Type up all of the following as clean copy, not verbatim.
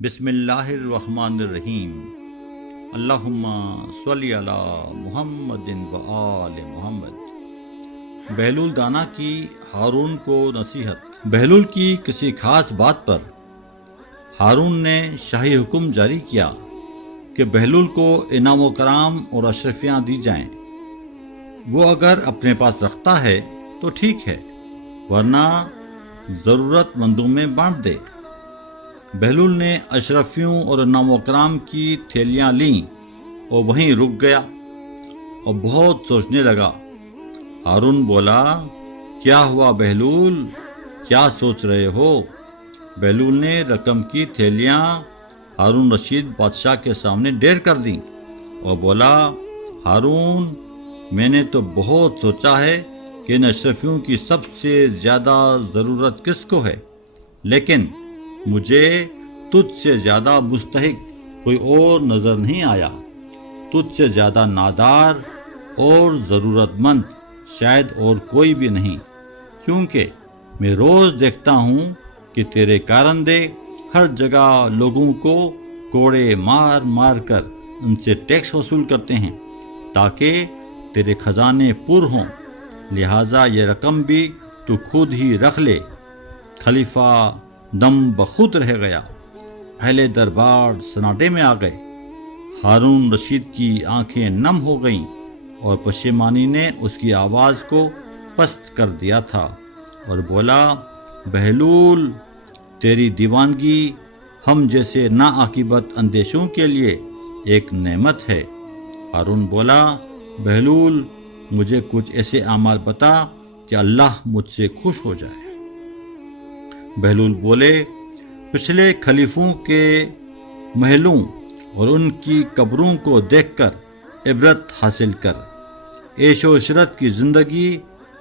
بسم اللہ الرحمن الرحیم۔ اللہم صلی علی محمد و آل محمد۔ بہلول دانا کی ہارون کو نصیحت۔ بہلول کی کسی خاص بات پر ہارون نے شاہی حکم جاری کیا کہ بہلول کو انعام و کرام اور اشرفیاں دی جائیں۔ وہ اگر اپنے پاس رکھتا ہے تو ٹھیک ہے، ورنہ ضرورت مندوں میں بانٹ دے۔ بہلول نے اشرفیوں اور انعام و کرام کی تھیلیاں لیں اور وہیں رک گیا اور بہت سوچنے لگا۔ ہارون بولا، کیا ہوا بہلول، کیا سوچ رہے ہو؟ بہلول نے رقم کی تھیلیاں ہارون رشید بادشاہ کے سامنے ڈھیر کر دیں اور بولا، ہارون، میں نے تو بہت سوچا ہے کہ ان اشرفیوں کی سب سے زیادہ ضرورت کس کو ہے، لیکن مجھے تجھ سے زیادہ مستحق کوئی اور نظر نہیں آیا۔ تجھ سے زیادہ نادار اور ضرورت مند شاید اور کوئی بھی نہیں، کیونکہ میں روز دیکھتا ہوں کہ تیرے کارندے ہر جگہ لوگوں کو کوڑے مار مار کر ان سے ٹیکس وصول کرتے ہیں تاکہ تیرے خزانے پر ہوں، لہٰذا یہ رقم بھی تو خود ہی رکھ لے۔ خلیفہ دم بخود رہ گیا۔ اہل دربار سناٹے میں آ گئے۔ ہارون رشید کی آنکھیں نم ہو گئیں اور پشیمانی نے اس کی آواز کو پست کر دیا تھا اور بولا، بہلول، تیری دیوانگی ہم جیسے ناعاقبت اندیشوں کے لیے ایک نعمت ہے۔ ہارون بولا، بہلول، مجھے کچھ ایسے اعمال بتا کہ اللہ مجھ سے خوش ہو جائے۔ بہلول بولے، پچھلے خلیفوں کے محلوں اور ان کی قبروں کو دیکھ کر عبرت حاصل کر۔ عیش و عشرت کی زندگی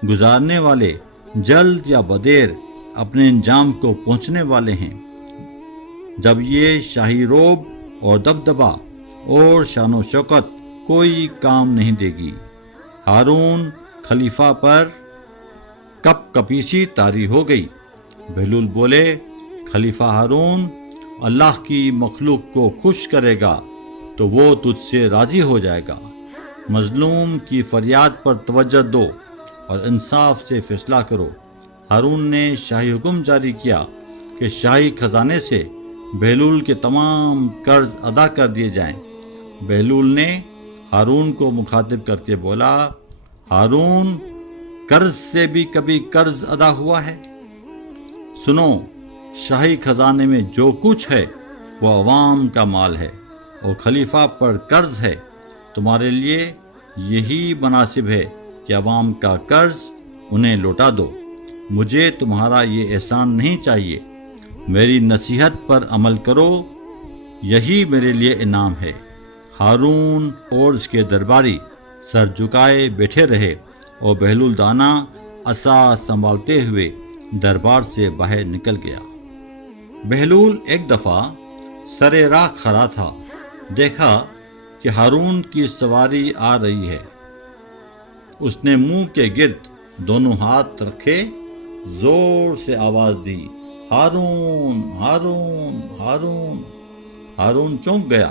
گزارنے والے جلد یا بدیر اپنے انجام کو پہنچنے والے ہیں، جب یہ شاہی روب اور دبدبہ اور شان و شوکت کوئی کام نہیں دے گی۔ ہارون خلیفہ پر کپ کپیسی طاری ہو گئی۔ بہلول بولے، خلیفہ ہارون، اللہ کی مخلوق کو خوش کرے گا تو وہ تجھ سے راضی ہو جائے گا۔ مظلوم کی فریاد پر توجہ دو اور انصاف سے فیصلہ کرو۔ ہارون نے شاہی حکم جاری کیا کہ شاہی خزانے سے بہلول کے تمام قرض ادا کر دیے جائیں۔ بہلول نے ہارون کو مخاطب کر کے بولا، ہارون، قرض سے بھی کبھی قرض ادا ہوا ہے؟ سنو، شاہی خزانے میں جو کچھ ہے وہ عوام کا مال ہے اور خلیفہ پر قرض ہے۔ تمہارے لیے یہی مناسب ہے کہ عوام کا قرض انہیں لوٹا دو۔ مجھے تمہارا یہ احسان نہیں چاہیے، میری نصیحت پر عمل کرو، یہی میرے لیے انعام ہے۔ ہارون اور اس کے درباری سر جھکائے بیٹھے رہے اور بہلول دانا عصا سنبھالتے ہوئے دربار سے باہر نکل گیا۔ بہلول ایک دفعہ سر راہ کھڑا تھا، دیکھا کہ ہارون کی سواری آ رہی ہے۔ اس نے منہ کے گرد دونوں ہاتھ رکھے، زور سے آواز دی، ہارون، ہارون، ہارون۔ ہارون چونک گیا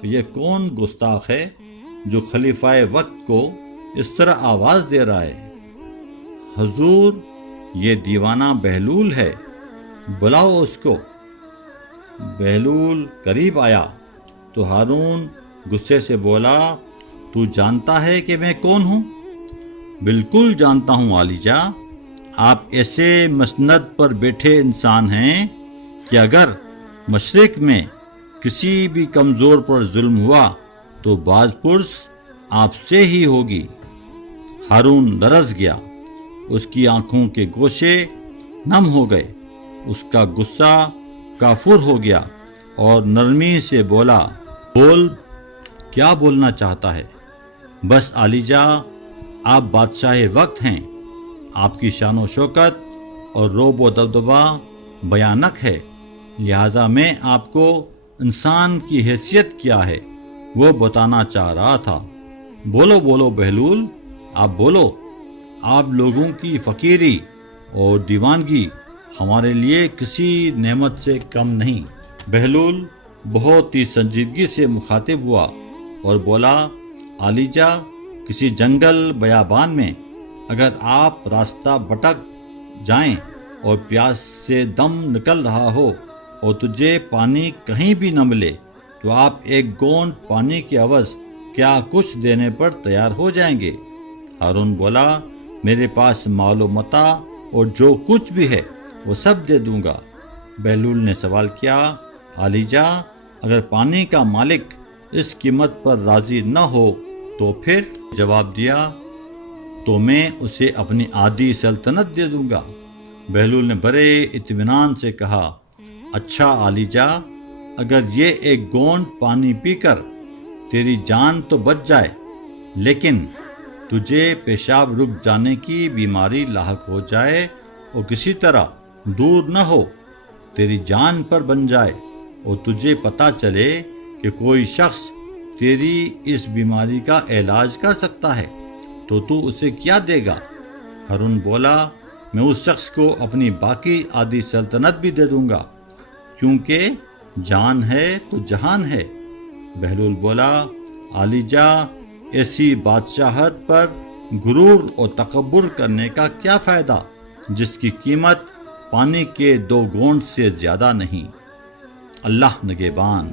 کہ یہ کون گستاخ ہے جو خلیفہ وقت کو اس طرح آواز دے رہا ہے؟ حضور، یہ دیوانہ بہلول ہے، بلاؤ اس کو۔ بہلول قریب آیا تو ہارون غصے سے بولا، تو جانتا ہے کہ میں کون ہوں؟ بالکل جانتا ہوں والی جا، آپ ایسے مسند پر بیٹھے انسان ہیں کہ اگر مشرق میں کسی بھی کمزور پر ظلم ہوا تو باز پرس آپ سے ہی ہوگی۔ ہارون لرز گیا، اس کی آنکھوں کے گوشے نم ہو گئے، اس کا غصہ کافور ہو گیا اور نرمی سے بولا، بول، کیا بولنا چاہتا ہے؟ بس عالیجا، آپ بادشاہ وقت ہیں، آپ کی شان و شوکت اور روب و دبدبہ بیانک ہے، لہٰذا میں آپ کو انسان کی حیثیت کیا ہے وہ بتانا چاہ رہا تھا۔ بولو بولو بہلول، آپ بولو۔ آپ لوگوں کی فقیری اور دیوانگی ہمارے لیے کسی نعمت سے کم نہیں۔ بہلول بہت ہی سنجیدگی سے مخاطب ہوا اور بولا، عالیجا، کسی جنگل بیابان میں اگر آپ راستہ بھٹک جائیں اور پیاس سے دم نکل رہا ہو اور تجھے پانی کہیں بھی نہ ملے تو آپ ایک گونڈ پانی کے عوض کیا کچھ دینے پر تیار ہو جائیں گے؟ ہارون بولا، میرے پاس مال و متاع اور جو کچھ بھی ہے وہ سب دے دوں گا۔ بہلول نے سوال کیا، عالیجا، اگر پانی کا مالک اس قیمت پر راضی نہ ہو تو پھر؟ جواب دیا، تو میں اسے اپنی آدھی سلطنت دے دوں گا۔ بہلول نے بڑے اطمینان سے کہا، اچھا عالیجا، اگر یہ ایک گونڈ پانی پی کر تیری جان تو بچ جائے لیکن تجھے پیشاب رک جانے کی بیماری لاحق ہو جائے اور کسی طرح دور نہ ہو، تیری جان پر بن جائے اور تجھے پتہ چلے کہ کوئی شخص تیری اس بیماری کا علاج کر سکتا ہے تو اسے کیا دے گا؟ ہارون بولا، میں اس شخص کو اپنی باقی آدھی سلطنت بھی دے دوں گا، کیونکہ جان ہے تو جہان ہے۔ بہلول بولا، عالیجا، ایسی بادشاہت پر غرور اور تکبر کرنے کا کیا فائدہ جس کی قیمت پانی کے 2 گونڈ سے زیادہ نہیں۔ اللہ نگہبان۔